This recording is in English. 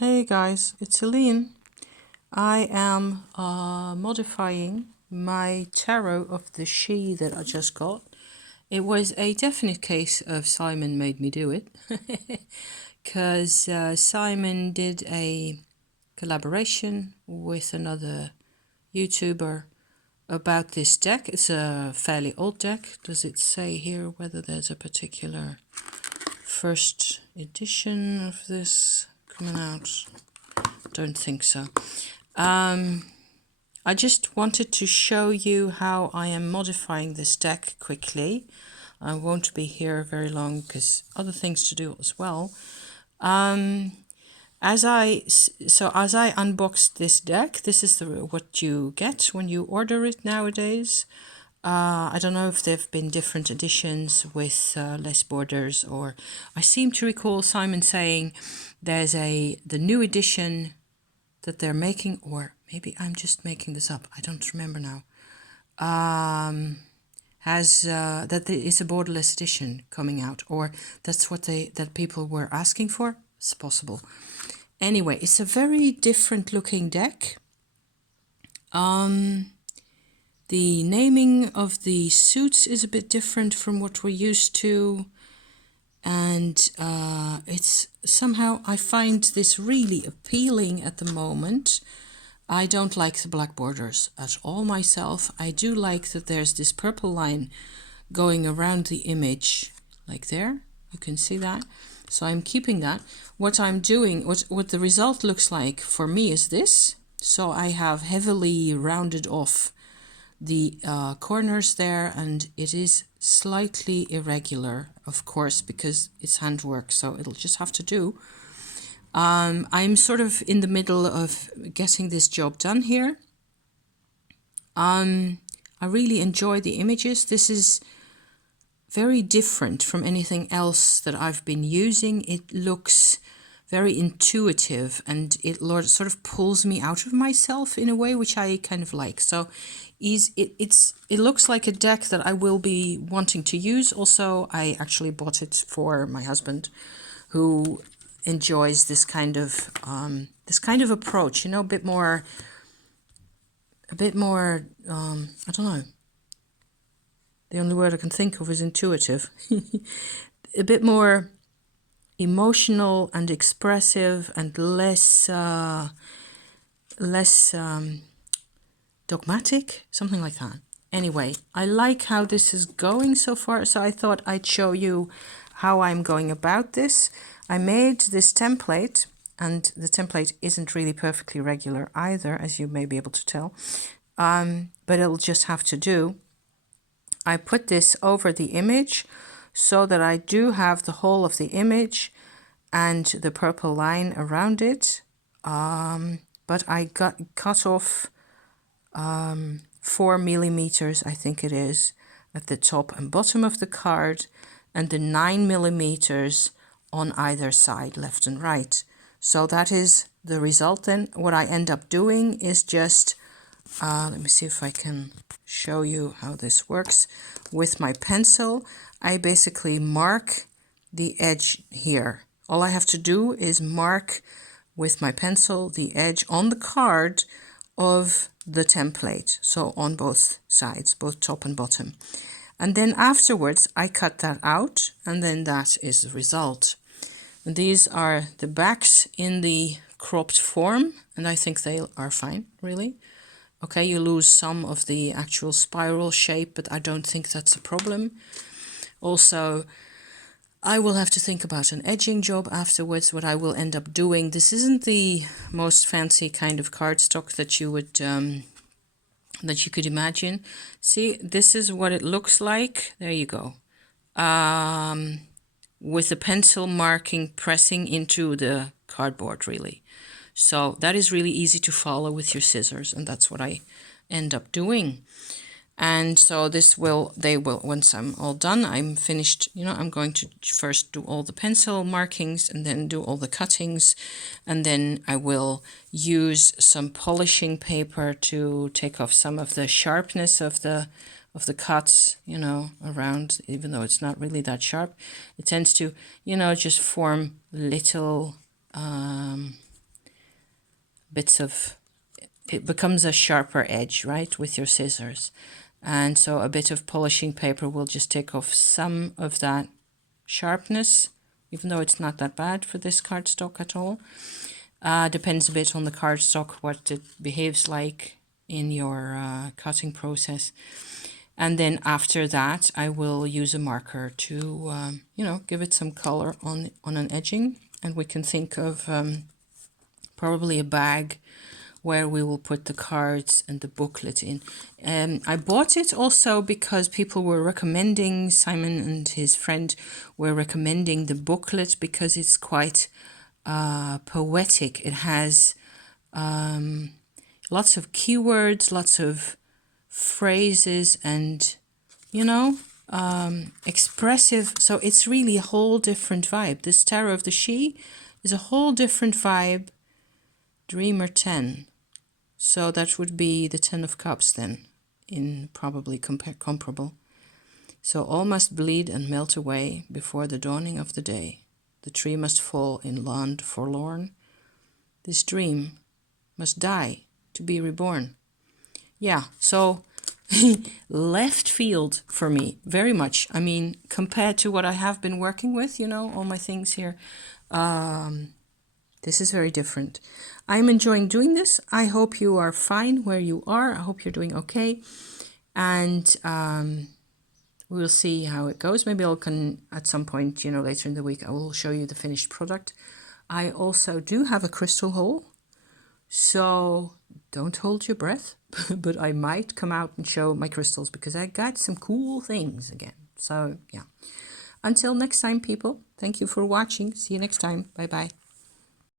Hey guys, it's Celine. I am modifying my tarot of the she that I just got. It was a definite case of Simon made me do it. Because Simon did a collaboration with another YouTuber about this deck. It's a fairly old deck. Does it say here whether there's a particular first edition of this coming out? Don't think so. I just wanted to show you how I am modifying this deck quickly. I won't be here very long because other things to do as well. As I unboxed this deck, this is what you get when you order it nowadays. I don't know if there have been different editions with less borders, or I seem to recall Simon saying there's the new edition that they're making, or maybe I'm just making this up, I don't remember now, that there is a borderless edition coming out, or that's what that people were asking for. It's possible. Anyway, it's a very different looking deck. The naming of the suits is a bit different from what we're used to, and it's somehow, I find this really appealing at the moment. I don't like the black borders at all myself. I do like that there's this purple line going around the image, like there, you can see that. So I'm keeping that. What I'm doing, what the result looks like for me is this. So I have heavily rounded off the corners there, and it is slightly irregular, of course, because it's handwork, so it'll just have to do. I'm sort of in the middle of getting this job done here. I really enjoy the images. This is very different from anything else that I've been using. It looks very intuitive, and it sort of pulls me out of myself in a way which I kind of like. So it looks like a deck that I will be wanting to use. Also, I actually bought it for my husband, who enjoys this kind of approach, you know, a bit more I don't know, the only word I can think of is intuitive. A bit more emotional and expressive, and less dogmatic, something like that. Anyway, I like how this is going so far, so I thought I'd show you how I'm going about this. I made this template, and the template isn't really perfectly regular either, as you may be able to tell, but it'll just have to do. I put this over the image so that I do have the whole of the image and the purple line around it, but I cut off 4 millimeters, I think it is, at the top and bottom of the card, and the 9 millimeters on either side, left and right. So that is the result then. What I end up doing is just, let me see if I can show you how this works. With my pencil, I basically mark the edge here. All I have to do is mark with my pencil the edge on the card of the template, so on both sides, both top and bottom. And then afterwards I cut that out, and then that is the result. And these are the backs in the cropped form, and I think they are fine, really. Okay, you lose some of the actual spiral shape, but I don't think that's a problem. Also, I will have to think about an edging job afterwards, what I will end up doing. This isn't the most fancy kind of cardstock that you would that you could imagine. See, this is what it looks like. There you go. With the pencil marking pressing into the cardboard, really. So that is really easy to follow with your scissors, and that's what I end up doing. And so they will, once I'm all done, I'm finished, you know, I'm going to first do all the pencil markings and then do all the cuttings. And then I will use some polishing paper to take off some of the sharpness of the cuts, you know, around, even though it's not really that sharp. It tends to, you know, just form little bits of, it becomes a sharper edge, right, with your scissors. And so a bit of polishing paper will just take off some of that sharpness, even though it's not that bad for this cardstock at all. Depends a bit on the cardstock, what it behaves like in your cutting process. And then after that, I will use a marker to, give it some color on an edging. And we can think of probably a bag where we will put the cards and the booklet in. I bought it also because people were recommending, Simon and his friend were recommending the booklet because it's quite poetic. It has lots of keywords, lots of phrases, and expressive. So it's really a whole different vibe. This Tarot of the She is a whole different vibe. Dreamer 10. So that would be the 10 of Cups then, in probably comparable. So all must bleed and melt away before the dawning of the day. The tree must fall in land forlorn. This dream must die to be reborn. Yeah, so left field for me, very much. I mean, compared to what I have been working with, all my things here, this is very different. I'm enjoying doing this. I hope you are fine where you are. I hope you're doing okay. And we'll see how it goes. Maybe I can, at some point, later in the week, I will show you the finished product. I also do have a crystal hole. So don't hold your breath, but I might come out and show my crystals because I got some cool things again. So yeah. Until next time, people, thank you for watching. See you next time. Bye-bye.